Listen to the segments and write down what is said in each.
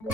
จุ่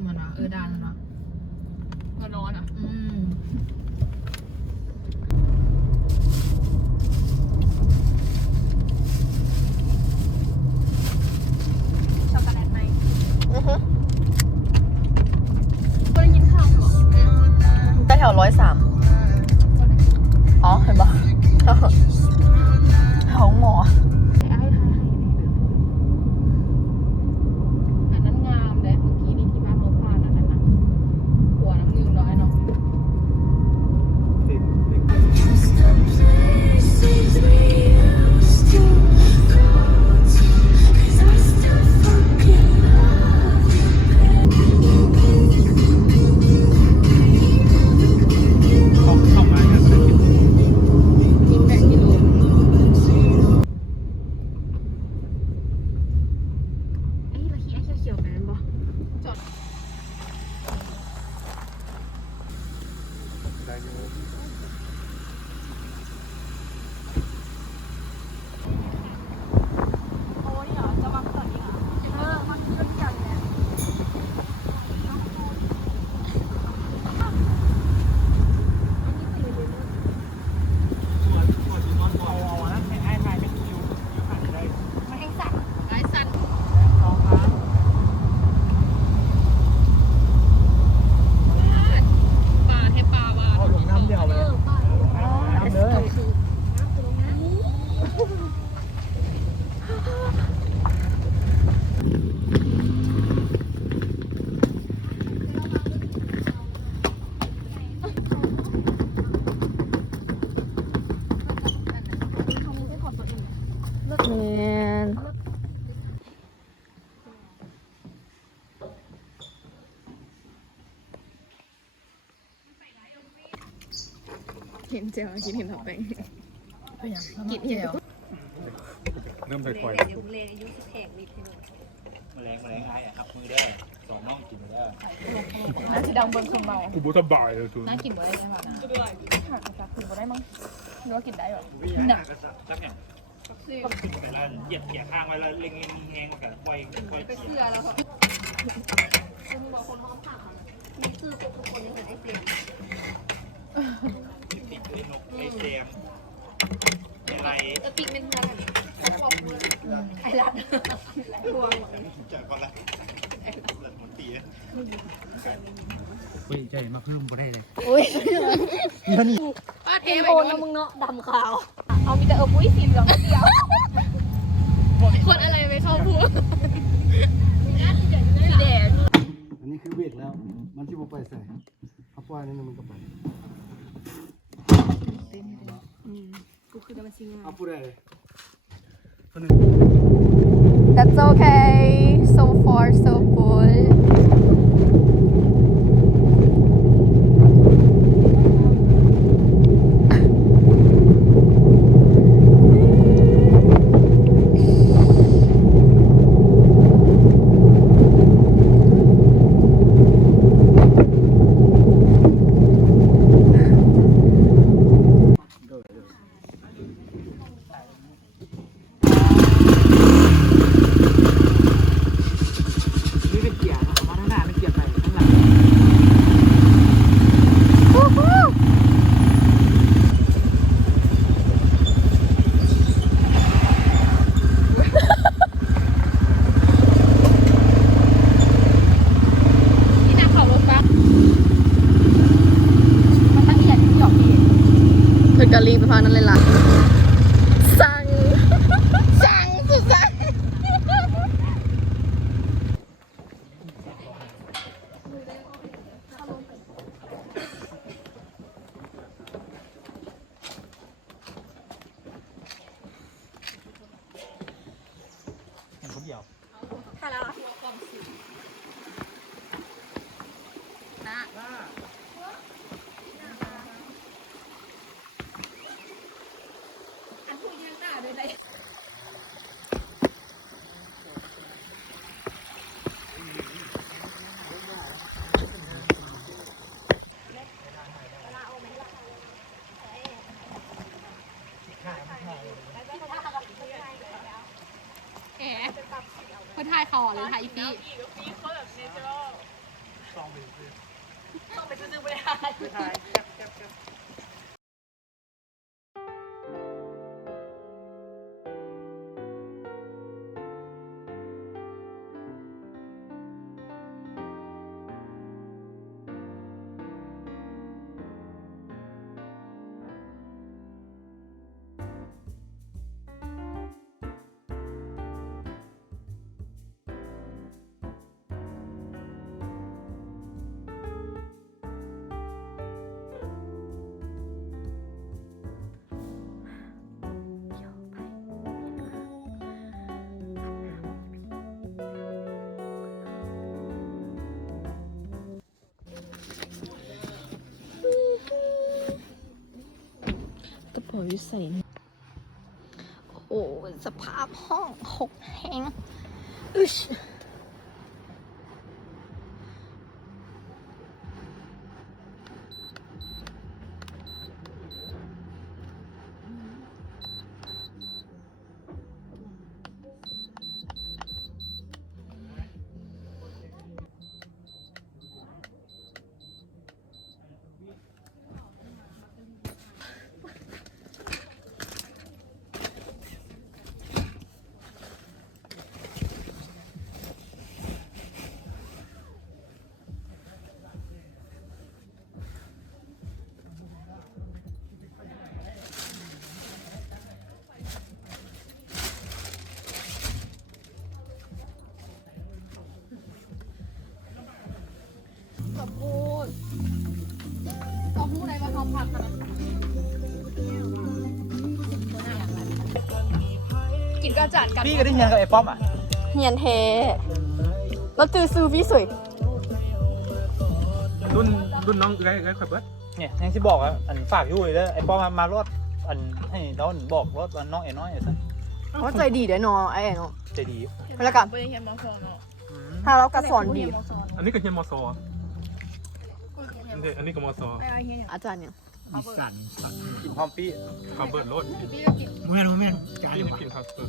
มมันวะดานมันวะมันร้อนอ่ะช็อกโกแลตไหมก็ได้ยินข้าวหรอแต่แถว103อ๋อเห็นปะท้องหมออันนั้นงามเลยเมื่อกี้นี่ที่บ้านเขาผ่านอันนั้นนะหัวน้ำเงินเนาะไอ้เนาะเห็นเจียวกินเห็นทับแป้งกินเห็นเริ่มใส่ไฟแมลงไอ้ครับมือได้สองน้องกินได้น่าจะดังบนคนเมากูบุษบายเลยทุนน่ากินบ่ได้ใช่ไหมนะหักจากคุณบ่ได้มั้งหรือว่ากินได้หรอหนักสักอย่างเป็นอะไรเหยียบแขนข้างไว้แล้วเล็งแห้งมากับไฟไปเสื้อแล้วครับคุณบอกคนเขาผ่ามีซื้อทุกคนยังเหมือนไอ้เสียงติดไอ้นกไอ้แซมอะไรปีกเป็นเพื่อนกันไอ้รัดตัวจากก่อนละไอ้รัดมันตีนะเฮ้ยใจมาเพิ่มบ่ได้เลยอุ้ยนี่ป้าเทไปโดนมึงเนาะดำขาวเอามีแต่ปุ้ยสีเหลืองเดียวคนอะไรไม่เข้าพูดแดดอันนี้คือเบรกแล้วมันที่ผมไปใส่เอาปล่อยนี่มันก็ไปก กูคือมันซิง เอาพูดได้เลย That's okay so far so goodนี่เป็นเกียร์นะมาข้างหน้าเป็นเกียร์ไปข้างหลัง นี่นางขับรถบัสมันตั้งเอียดหยอกเองเธอกะลิงไปพังนั้นเลยล่ะสั่งสั่งสุดสั่ง เห็นคนเดียว ถ่ายแล้วนะอันพูดยืนหน้าด้วยเลย แหมเพื่อถ่ายเขาหรือถ่ายอีฟี่ กระเป๋าอยู่ใส่โอ้สภาพห้องหกแห้งอึชขอบคุณขอบคุณอะไรมาทำผัดกันกินกระจาดกัน พี่ก็ได้เฮียนกับไอ้ป้อมอ่ะ เฮียนเทแล้วจือซูพี่สวย รุ่นน้องไอ้ขับเบิร์ดเนี่ยยังที่บอกอ่ะอันฝากอยู่เลยเด้อไอ้ป้อมมารถอันให้เราบอกรถวันน้องไอ้น้อยไอ้สัน เขาใจดีเด้อเนาะไอ้เนาะ ใจดี แล้วกันถ้าเรากระสอนดี อันนี้ก็เฮียนมสอันนี้ก็มส อาจารย์เนี่ย มีสั่น กินพร้อมปี้ ขับเบิร์ดรถ แม่นแม่นจาน พี่ นี้ กินขับเบิร์ด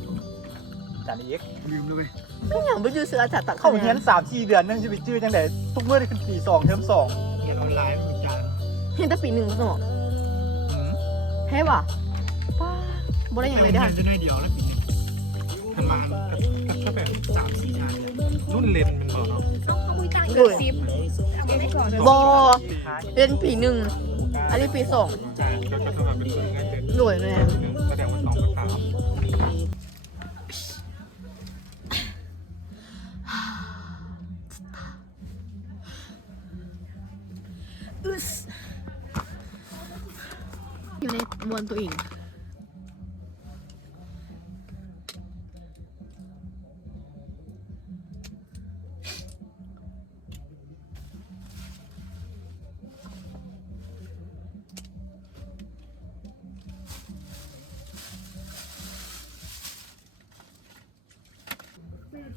จานเอ็ก ลืมด้วย ก็อย่างไม่จือซื้ออาจารย์ตัด เข้าเฮียน3-4 เดือนนึงจะไปจื้อจังไดทุกเมื่อได้ขึ้นปี2เทอม2 เรียนออนไลน์มันจาน เฮียนแต่ปีหนึ่งสมองเฮ้ยว่ะป้าบ่ได้อย่างไรได้ จะได้เดียวแล้วปีนึง ทันมาก็แบบ 3-4 จาน รุ่นเลนมันบอกเนาะ เขาคุยต่างกันซิปเอาไปก่อน บอเรียนปีหนึ่งอันนี้ปีสอง ก็จะสำหรับเป็นรุ่นง่ายเจ็ด รวยแม่ แสดงว่า2กับ3 อยู่ในวนตัวเอง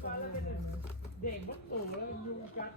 เด็กวัดโตแล้วยุงกัด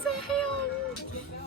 เจยอน เ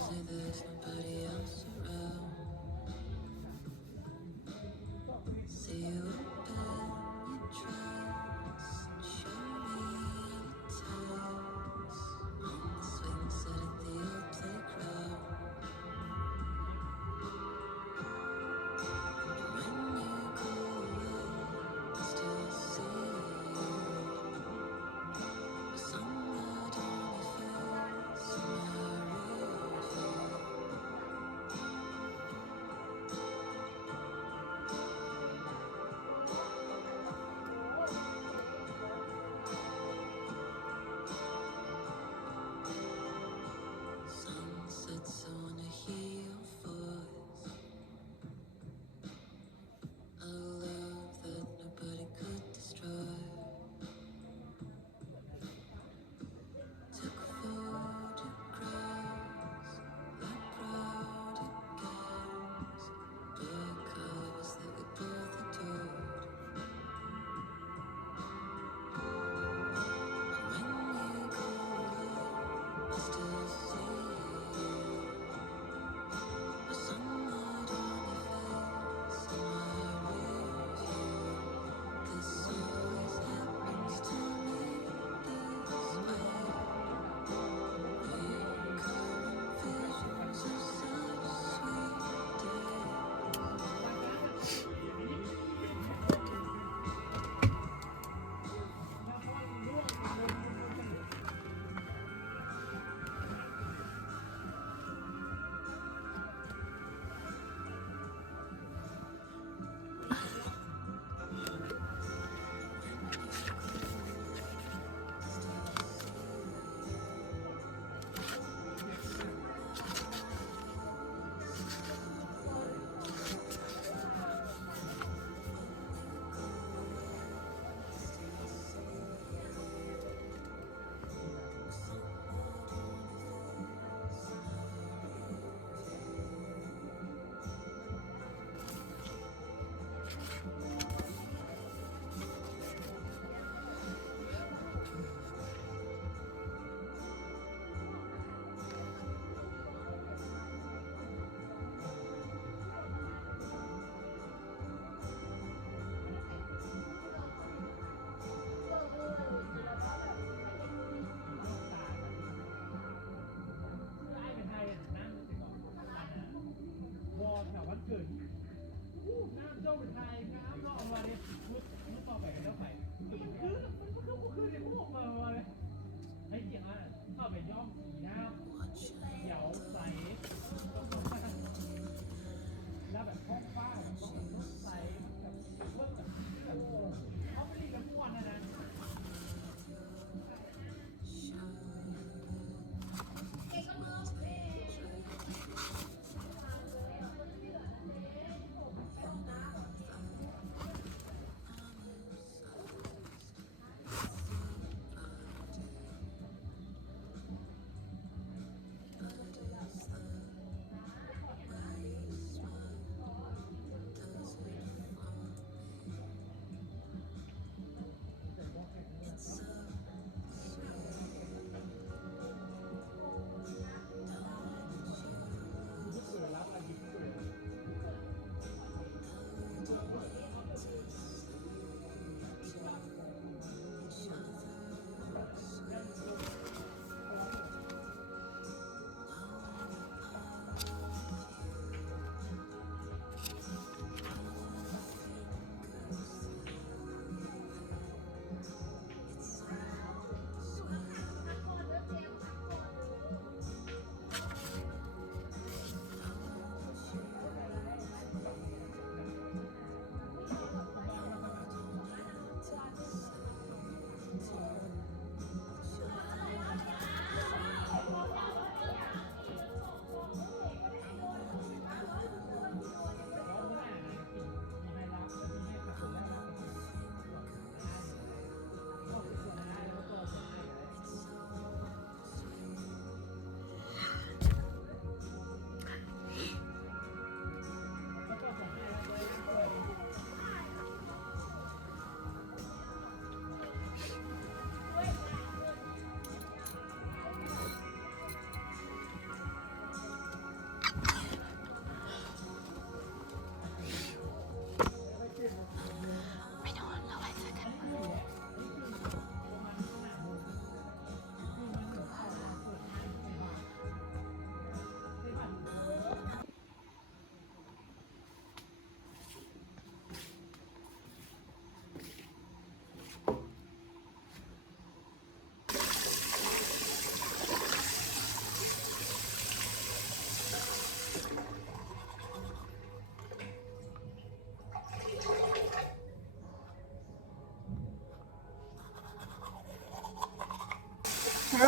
ฮ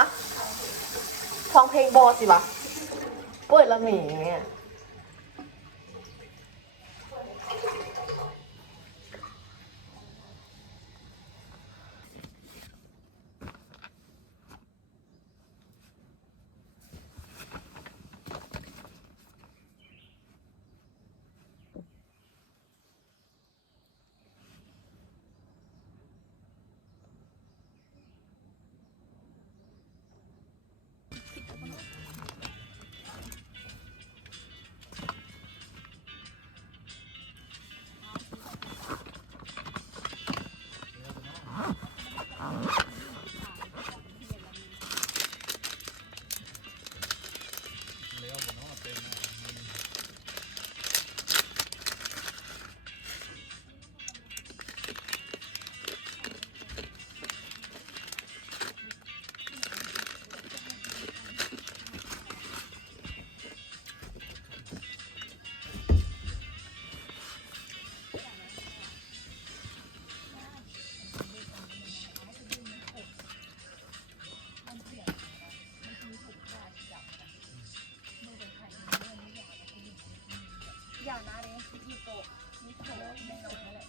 ะฟังเพลงบอสิวะเปิดละหมีเนี่ยอย่านะเด้มีโกะมีโกะในหนอนนั่นแหละ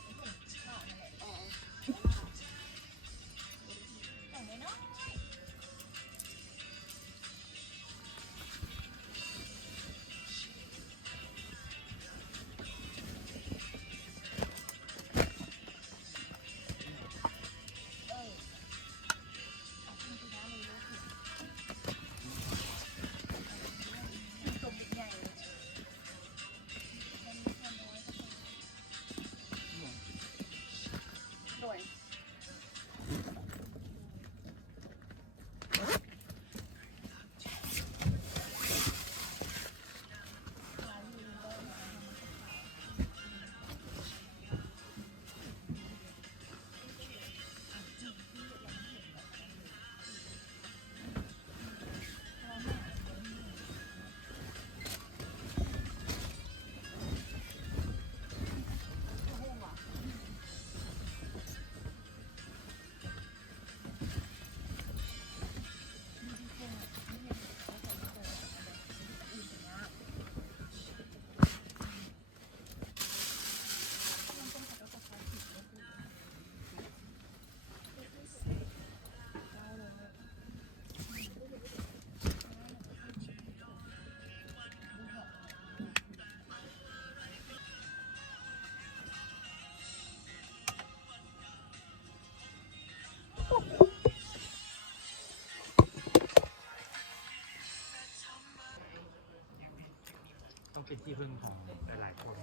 ต้องเป็นที่พึ่งของหลายๆคน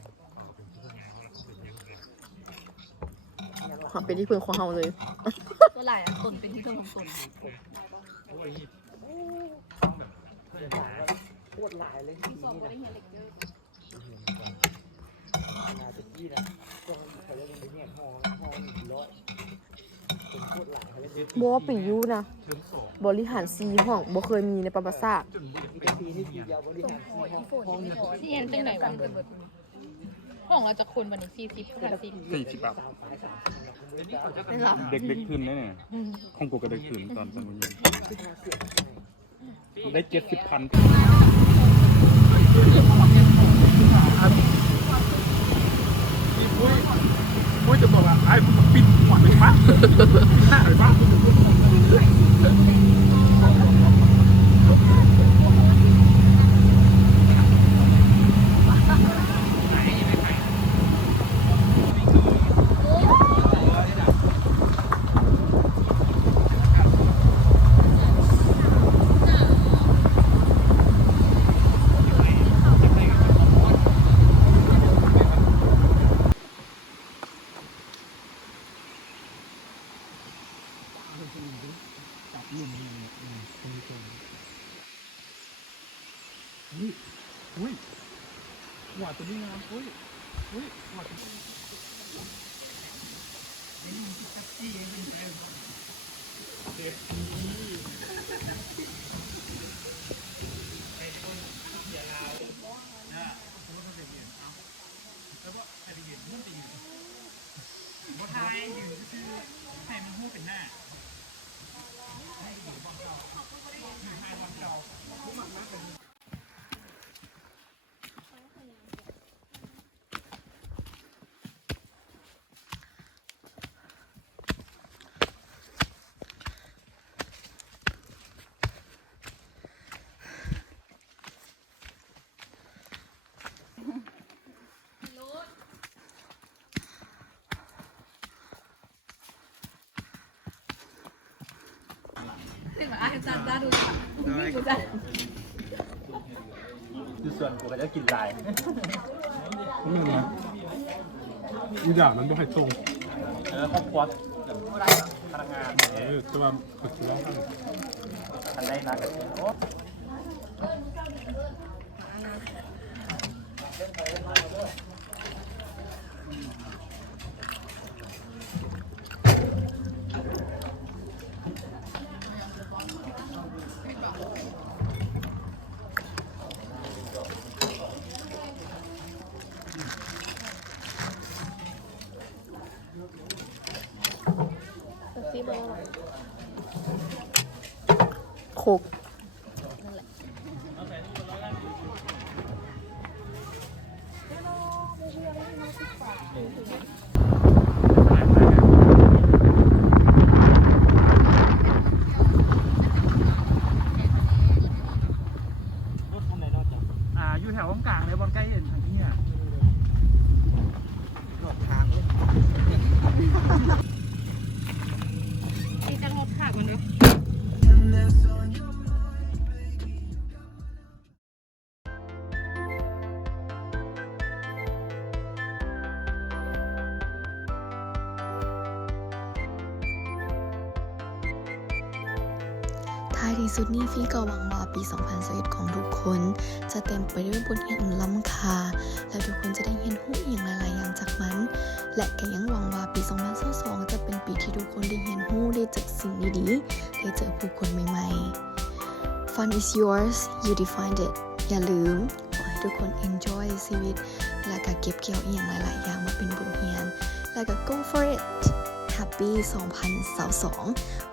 เป็นที่พึ่งงานเขาเป็นเยอะเลย ความเป็นที่พึ่งของเราเลย ตัวไหลอ่ะตนเป็นที่พึ่งของตน โอ้ยต้องแบบเพื่อนหลาย โคตรหลายเลย ที่สองก็ได้เฮียเล็กเยอะ นาจะกี้นะต้องใครเล่นในเนี่ยห้องเลาะเป็นโคตรหลายเขาเล่น บัวปียูนะ ถึงสอง บริหารซีห้องบ่เคยมีในประวัติศาสตร์ จนบุญ มี เป็น ปีนี่ทีเดียวบริหารห้องนี้ ที่เห็นเป็นไหนวะห้องเราจะคนวันนี้40 50 40 บาท เป็นหรอ เด็กๆขึ้นแน่ๆของกูก็ได้ขึ้นตอนมื้อนี้ได้70,000ปุ้ยจะบอกว่าไอ้มึงปิดหัวเลยปะหน้าเลยปะอุ้ยหวานตัวนี้งามอุ้ยหวานตัวนี้เด็ดไทยยืนชื่อไทยมันพูดเป็นหน้า ถึงแบบจันจ้าดูจ้ะดูจ้ะ ดูส่วนกูก็จะกินลาย นั่นนะอีด่ามันบ่ให้ตรง ครอบครัวพนักงาน ตัวฝึกร้อง ทันได้นะ ซีเบอร์ โคกอยู่แถวกลางเลยบอลใกล้เห็นทางนี้ มีจังรถขาดมันด้วย ท้ายที่สุดนี้ฟี่ก็หวังว่าปี 2021 ของทุกคน จะเต็มไปด้วยบทเรียนอันล้ำค่าและทุกคนจะได้เรียนรู้อย่างหลายๆอย่างจากมัน และก็ยังหวังว่าปี 2022 จะเป็นปีที่ทุกคนได้เรียนรู้ได้เจอสิ่งดีๆได้เจอผู้คนใหม่ๆ Fun is yours you defined it อย่าลืมขอให้ทุกคน enjoy ชีวิตและก็เก็บเกี่ยวอย่างหลายๆอย่างมาเป็นบทเรียนและก็ go for it Happy 2022